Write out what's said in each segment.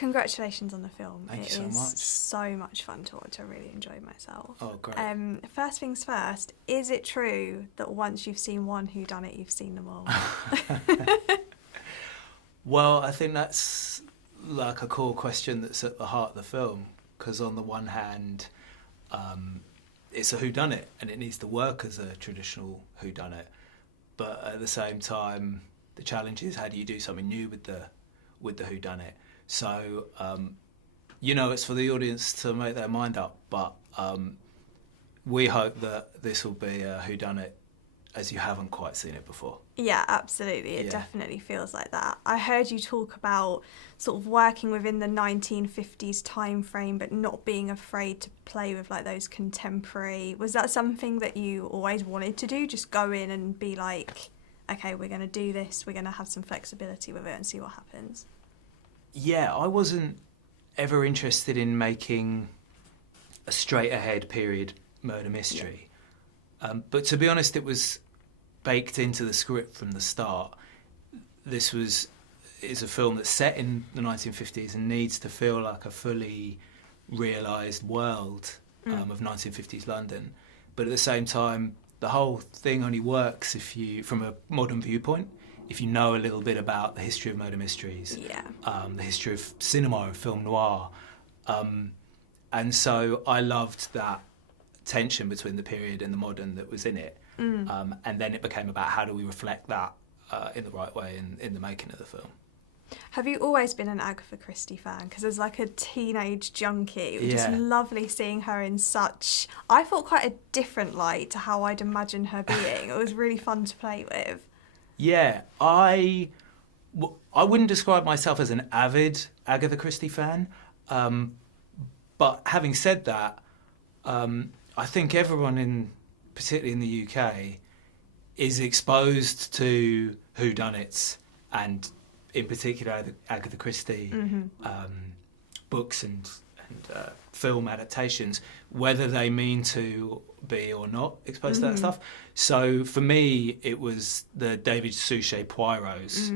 Congratulations on the film. Thank you so much. So much fun to watch. I really enjoyed myself. Oh, great. First things first, is it true that once you've seen one whodunit, you've seen them all? Well, I think that's like a core question that's at the heart of the film, because on the one hand, it's a whodunit and it needs to work as a traditional whodunit, but at the same time, the challenge is how do you do something new with the whodunit? So, it's for the audience to make their mind up, but we hope that this will be a whodunit as you haven't quite seen it before. Yeah, absolutely. It definitely feels like that. I heard you talk about sort of working within the 1950s time frame, but not being afraid to play with like those contemporary. Was that something that you always wanted to do? Just go in and be like, okay, we're going to do this. We're going to have some flexibility with it and see what happens. Yeah, I wasn't ever interested in making a straight ahead period murder mystery. But to be honest, it was baked into the script from the start. This is a film that's set in the 1950s and needs to feel like a fully realised world of 1950s London. But at the same time, the whole thing only works if you, from a modern viewpoint, if you know a little bit about the history of murder mysteries, the history of cinema and film noir. And so I loved that tension between the period and the modern that was in it. And then it became about how do we reflect that in the right way in the making of the film. Have you always been an Agatha Christie fan? Because as like a teenage junkie, it was just lovely seeing her in such, I thought, quite a different light to how I'd imagine her being. It was really fun to play with. Yeah, I wouldn't describe myself as an avid Agatha Christie fan, but having said that, I think everyone, particularly in the UK, is exposed to whodunits and, in particular, Agatha Christie books and film adaptations, whether they mean to be or not exposed to that stuff. So for me, it was the David Suchet Poirots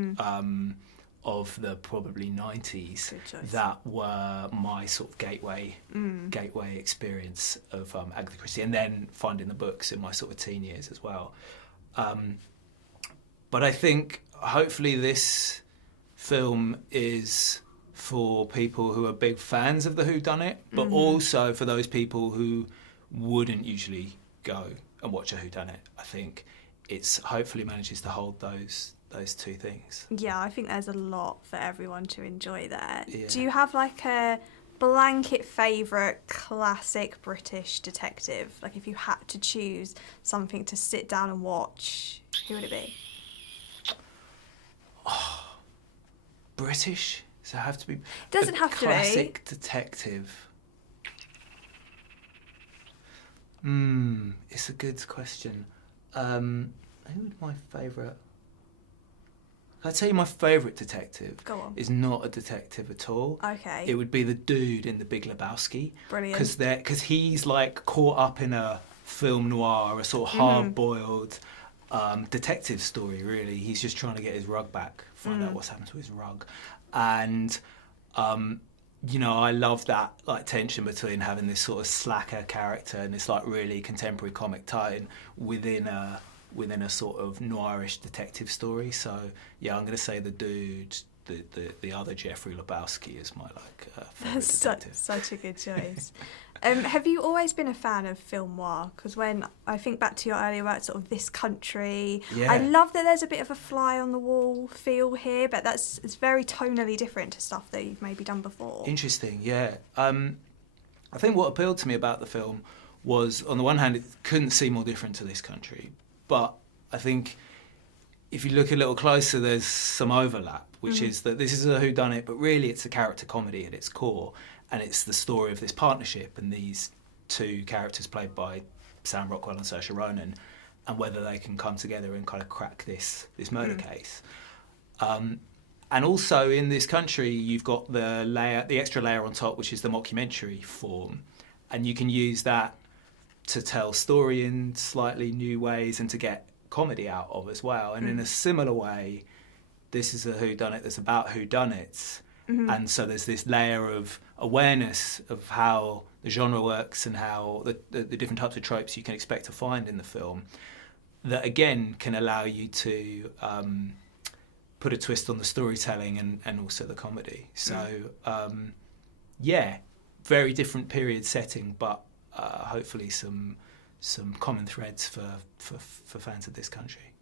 of the probably 90s that were my sort of gateway experience of Agatha Christie, and then finding the books in my sort of teen years as well. But I think hopefully this film is for people who are big fans of the whodunit, but also for those people who wouldn't usually go and watch a whodunit. I think it's hopefully manages to hold those two things. Yeah, I think there's a lot for everyone to enjoy there. Yeah. Do you have like a blanket favourite classic British detective? Like if you had to choose something to sit down and watch, who would it be? British? Does it have to be? Doesn't have to be. Classic detective. It's a good question. Who would my favourite? I'll tell you my favourite detective. Go on. Is not a detective at all. Okay. It would be the dude in The Big Lebowski. Brilliant. Because he's like caught up in a film noir, a sort of hard-boiled detective story, really. He's just trying to get his rug back, find out what's happened to his rug. And, I love that like tension between having this sort of slacker character and this like really contemporary comic tie-in within a sort of noirish detective story. So yeah, I'm going to say the dude, the other Jeffrey Lebowski is my favourite detective. Such a good choice. Have you always been a fan of Filmoire? Because when I think back to your earlier work, sort of This Country, I love that there's a bit of a fly on the wall feel here, but it's very tonally different to stuff that you've maybe done before. Interesting, yeah. I think what appealed to me about the film was, on the one hand, it couldn't seem more different to This Country, but I think if you look a little closer, there's some overlap, which is that this is a whodunit, but really it's a character comedy at its core, and it's the story of this partnership and these two characters played by Sam Rockwell and Saoirse Ronan, and whether they can come together and kind of crack this murder case. And also in This Country, you've got the extra layer on top, which is the mockumentary form, and you can use that to tell story in slightly new ways and to get comedy out of as well. And in a similar way, this is a whodunit that's about whodunits, And so there's this layer of awareness of how the genre works and how the different types of tropes you can expect to find in the film that, again, can allow you to put a twist on the storytelling and also the comedy. So, very different period setting, but hopefully some common threads for fans of this country.